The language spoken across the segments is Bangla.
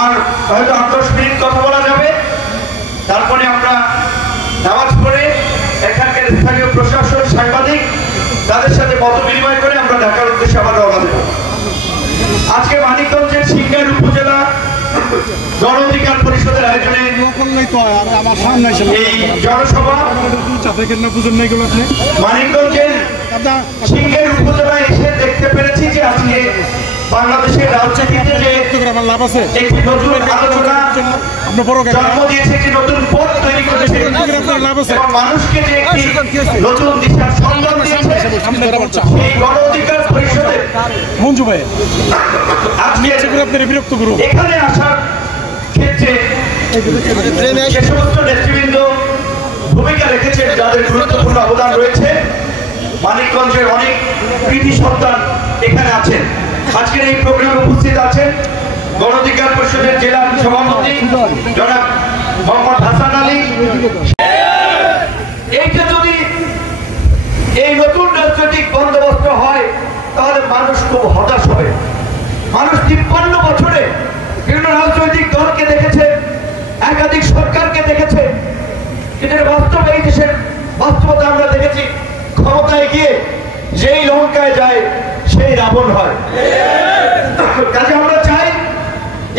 আর হয়তো 8-10 মিনিট কথা বলা যাবে, তারপরে আমরা নামাজ পড়ে এখানকার স্থানীয় প্রশাসন, সাংবাদিক তাদের সাথে মত বিনিময় করে আমরা ঢাকার উদ্দেশ্যে আবার রওনা দেব। আজকে মানিকগঞ্জের সিংগাইর উপজেলা গণ অধিকার পরিষদের আয়োজনে এই জনসভা মানিকগঞ্জের সিংগাইর উপজেলায় এসে দেখতে পেরেছি যে আজকে বাংলাদেশের রাজনীতিতে যে একটি নতুন আলোচনা জন্ম দিয়েছে, একটি নতুন পথ তৈরি করেছে এবং মানুষকে যে একটি নতুন দিশার সন্ধান দিয়েছে, সেই গণ অধিকার পরিষদের এখানে আসার ক্ষেত্রে যে সমস্ত নেতৃবৃন্দ ভূমিকা রেখেছেন, যাদের গুরুত্বপূর্ণ অবদান রয়েছে, মানিকগঞ্জের অনেক কৃতি সন্তান এখানে আছেন। আজকের এই প্রোগ্রামে উপস্থিত আছেন গণ অধিকার পরিষদের জেলা সভাপতি জনাব মোহাম্মদ হাসান আলী। এইটা যদি এই নতুন রাজনৈতিক বন্দোবস্ত হয় তাহলে মানুষ খুব হতাশ হবে। মানুষ 53 বছরে বিভিন্ন রাজনৈতিক দলকে দেখেছে, একাধিক সরকারকে দেখেছে, কিন্তু বাস্তব এই দেশের বাস্তবতা আমরা দেখেছি, ক্ষমতায় গিয়ে যেই লঙ্কায় যায় সেই রাবণ হয়। কাজে আমরা চাই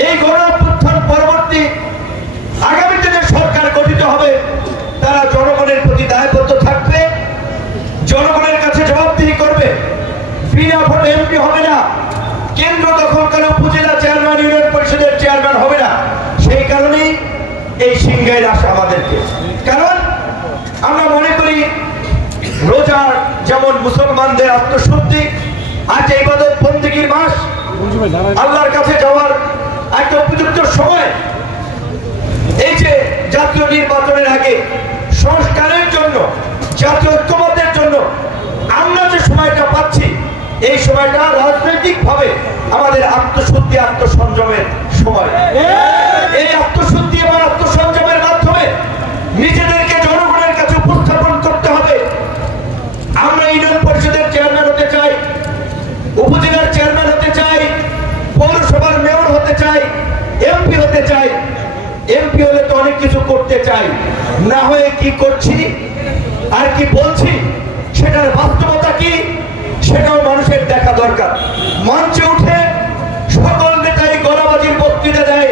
এই গণ অভ্যুত্থান পরবর্তী আগামীতে যে সরকার গঠিত হবে তারা জনগণের প্রতি দায়বদ্ধ থাকবে, জনগণের কাছে জবাবদিহি করবে, বিনা ভোটে এমপি হবে না, কেন্দ্র দখল করে উপজেলা চেয়ারম্যান, ইউনিয়ন পরিষদের চেয়ারম্যান হবে না। সেই কারণেই এই সিংগাইর আসা আমাদেরকে। কারণ আমরা মনে করি রোজা যেমন মুসলমানদের আত্মশুদ্ধি, আজ ইবাদত বন্দেগীর মাস, আল্লাহর কাছে যাওয়ার একটা উপযুক্ত সময়। এই যে জাতীয় নির্বাচনের আগে সংস্কারের জন্য, জাতীয় ঐক্যমত্যের জন্য আমরা যে সময়টা পাচ্ছি, এই সময়টা রাজনৈতিক ভাবে আমাদের আত্মশুদ্ধি, আত্মসংযমের সময়। এই আত্মশুদ্ধি এবং আত্মসংযমের মাধ্যমে নিজেদেরকে জনগণের কাছে উপস্থাপন করতে হবে। আমরা ইউনিয়ন পরিষদের চেয়ারম্যান হতে চাই, উপজেলার চেয়ারম্যান হতে চাই, পৌরসভার মেয়র হতে চাই, এমপি হতে চাই। এমপি হলে তো অনেক কিছু করতে চাই, না হয়ে কি করছি আর কি বলছি সেটার বাস্তবতা কি সেটাও মানুষের দেখা দরকার। মঞ্চে উঠে সকল নেতাই গলাবাজির বক্তৃতা দেয়,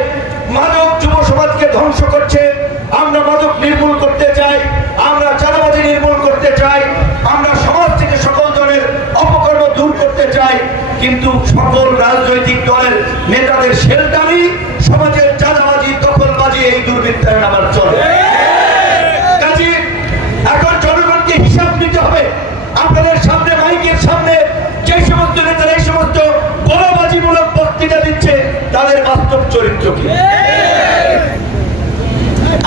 মাদক যুব সমাজকে ধ্বংস করছে, আমরা মাদক নির্মূল করতে চাই, আমরা চাঁদাবাজি নির্মূল করতে চাই, আমরা সমাজ থেকে সকল ধরনের অপকর্ম দূর করতে চাই, কিন্তু সকল রাজনৈতিক দলের নেতাদের শেলটানি সমাজের চাঁদাবাজি, দখলবাজি, এই দুর্বৃত্তায়ন আবার চলে। কাজে এখন জনগণকে হিসাব নিতে হবে। আপনাদের সামনে, মাইকের সামনে যে সমস্ত নেতারা এই সমস্ত গলাবাজিমূলক বক্তৃতা দিচ্ছে তাদের বাস্তব চরিত্র কি?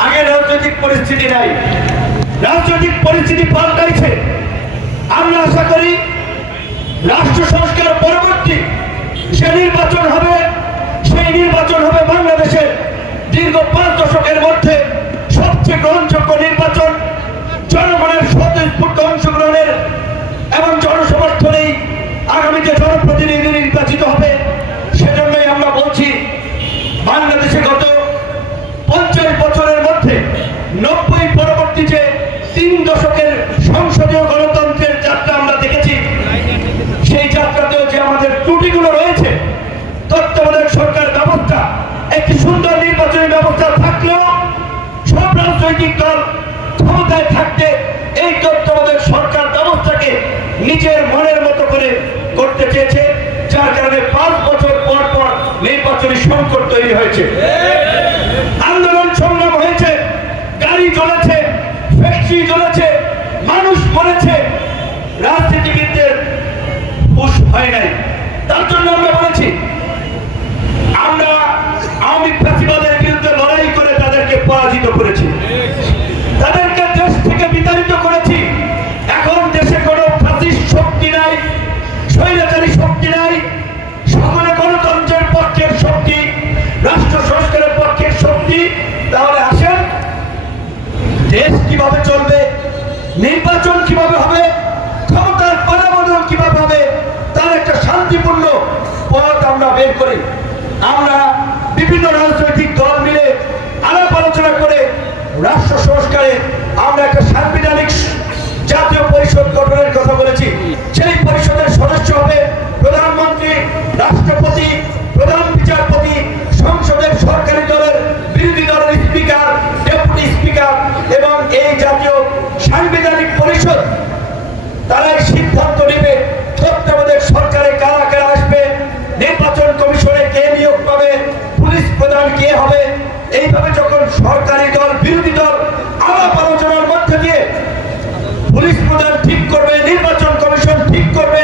আগে রাজনৈতিক পরিস্থিতি নাই, রাজনৈতিক পরিস্থিতি পাল্টাইছে। আমরা আশা করি রাষ্ট্র সংস্কার পরবর্তী যে নির্বাচন হবে, সেই নির্বাচন হবে বাংলাদেশের দীর্ঘ 5 দশকের মধ্যে সবচেয়ে গ্রহণযোগ্য নির্বাচন। জনগণের স্বতঃস্ফূর্ত অংশগ্রহণের এবং জনসমর্থনেই আগামীতে জনপ্রতিনিধি নির্বাচিত হবে। সেজন্যই আমরা বলছি, বাংলাদেশে গত 50 বছরের মধ্যে 90 পরবর্তী যে 3 দশকের সংসদীয় গণতন্ত্রের যাত্রা আমরা দেখেছি, সেই যাত্রাতেও যে আমাদের ত্রুটিগুলো রয়েছে, তত্ত্বাবধায়ক সরকার ব্যবস্থা, একটি সুন্দর নির্বাচনী ব্যবস্থা থাকলেও সব রাজনৈতিক দল ক্ষমতায় থাকতে এই তত্ত্বাবধায়ক সরকার ব্যবস্থাকে নিজের মনের মতো করে করতে চেয়েছে, যার কারণে 5 বছর পর পর নির্বাচনী সংকট তৈরি হয়েছে। আন্দোলন সংগ্রাম হয়েছে, গাড়ি জ্বলেছে, ফ্যাক্টরি জ্বলেছে, মানুষ মরেছে, রাজনীতিবিদদের হুঁশ হয় নাই। তার জন্য আমরা বলেছি, আমরা আওয়ামী ফ্যাসিবাদের বিরুদ্ধে লড়াই করে তাদেরকে পরাজিত করেছি, তাদেরকে দেশ থেকে বিতাড়িত করেছি। এখন দেশে কোনো ফ্যাসিস্ট শক্তি নাই, স্বৈরাচারী শক্তি নাই, সকলে গণতন্ত্রের পক্ষের শক্তি, রাষ্ট্র সংস্কারের পক্ষের শক্তি। তাহলে আসেন, দেশ কিভাবে চলবে, নির্বাচন কিভাবে হবে, ক্ষমতার পরিবর্তন কিভাবে হবে, তার একটা শান্তিপূর্ণ পথ আমরা বের করি। আমরা বিভিন্ন রাজনৈতিক দল মিলে আলাপ আলোচনা করে রাষ্ট্র সংস্কারে আমরা একটা সাংবিধানিক জাতীয় পরিষদ গঠনের কথা বলেছি। সেই পরিষদের সদস্য হবে প্রধানমন্ত্রী, রাষ্ট্রপতি, প্রধান বিচারপতি, সংসদের সরকারি দলের বিরোধী দলের স্পিকার, ডেপুটি স্পিকার এবং এই জাতীয় সাংবিধানিক পরিষদ তারাই সিদ্ধান্ত নেবে তত্ত্বাবধায়ক সরকারে কারা কারা আসবে, নির্বাচন কমিশনে কে নিয়োগ পাবে, পুলিশ প্রধান কে হবে। এইভাবে যখন সরকারি দল বিরোধী দল আলাপ আলোচনার মধ্যে দিয়ে পুলিশ প্রধান ঠিক করবে, নির্বাচন কমিশন ঠিক করবে,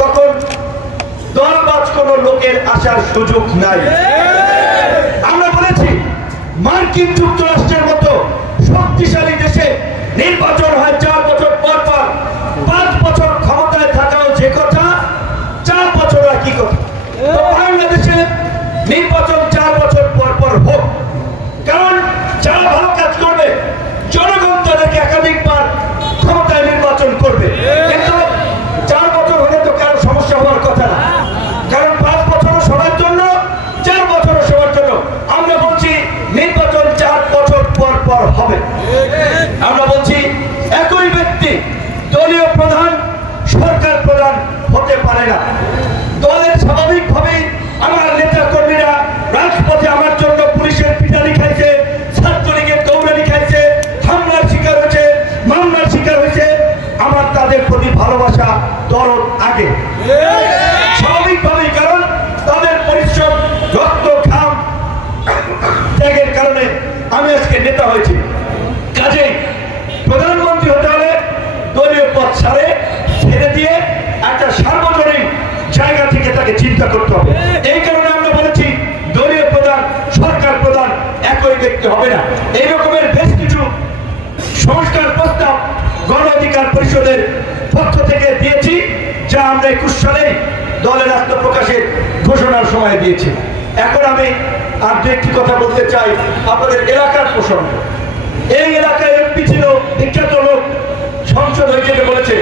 তখন দলবাজ কোন লোকের আসার সুযোগ নাই। আমরা বলেছি মার্কিন যুক্তরাষ্ট্রের মতো শক্তিশালী দেশে নির্বাচন হয় 4 বছর পর পর, 5 বছর ক্ষমতায় থাকাও যে কথা, 4 বছর আর কি কথা। তো বাংলাদেশে নির্বাচন 4 বছর পর পর হোক, কারণ যারা ভালো কাজ করবে জনগণ তাদেরকে একাধিকবার ক্ষমতায় নির্বাচন করবে। কিন্তু 4 বছর হলে তো কারো সমস্যা হওয়ার কথা না, কারণ 5 বছরও সবার জন্য, 4 বছরও সবার জন্য। আমরা বলছি নির্বাচন 4 বছর পর পর হবে। আমরা বলছি একই ব্যক্তি দলীয় প্রধান, সরকার প্রধান হতে পারে না। দলের স্বাভাবিকভাবেই আমার নেতা কর্মীরা রাজপথে আমার জন্য পুলিশের পিটানি খাইছে, ছাত্রলীগের দৌড়ানি খাইছে, হামলার শিকার হয়েছে, মামলার শিকার হয়েছে। আমার তাদের প্রতি ভালোবাসা দরদ আগে স্বাভাবিকভাবেই, কারণ তাদের পরিশ্রম, রক্ত, ঘাম, ত্যাগের কারণে আমি আজকে নেতা হয়েছি। কাজেই প্রধানমন্ত্রী হতে হলে দলীয় পদ ছেড়ে দিয়ে একটা সার্বজনীন জায়গা থেকে তাকে চিন্তা করতে হবে। এই কারণে আমরা বলেছি দলীয় প্রধান, সরকার প্রধান একই ব্যক্তি হবে না। এই রকমের বেশ কিছু সংস্কার প্রস্তাব গণ অধিকার পরিষদের পক্ষ থেকে দিয়েছি, যা আমরা 21 সালে দলের আত্মপ্রকাশের ঘোষণার সময় দিয়েছি। এখন আমি আর একটি কথা বলতে চাই আপনাদের এলাকার প্রসঙ্গে। এই এলাকায় এমপি ছিল বিখ্যাত লোক, সংসদ হয়েছে বলেছে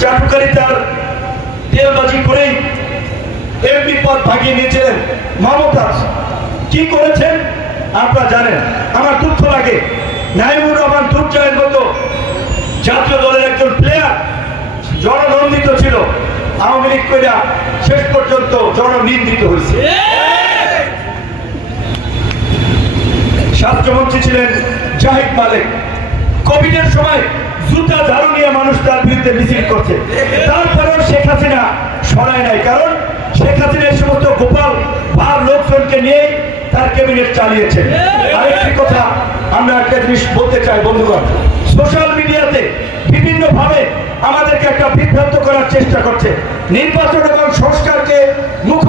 চাটুকারিতার তেলবাজি করেই এমপি পদ ভাগিয়ে নিয়েছিলেন মমতাজ। কি করেছেন আপনারা জানেন। আমার দুঃখ লাগে, নাইমুর রহমান দুর্জয়ের মতো জাতীয় দলের একজন প্লেয়ার জননন্দিত ছিল, আওয়ামী লীগ কইরা শেষ পর্যন্ত জননিন্দিত হয়েছে। স্বাস্থ্যমন্ত্রী ছিলেন জাহিদ মালিক, কোভিডের সময় জুতা ঝাড়ু নিয়ে মানুষ তার বিরুদ্ধে মিছিল করছে, তারপরেও শেখ হাসিনা সরায় নাই, কারণ শেখ হাসিনা এই সমস্ত গোপাল ভার লোকজনকে নিয়ে তার ক্যাবিনেট চালিয়েছে। আরেকটি কথা আমরা একটা জিনিস বলতে চাই বন্ধুগণ, সোশ্যাল মিডিয়াতে বিভিন্ন ভাবে আমাদেরকে একটা বিভ্রান্ত করার চেষ্টা করছে। নির্বাচন এবং সংস্কারকে মুখ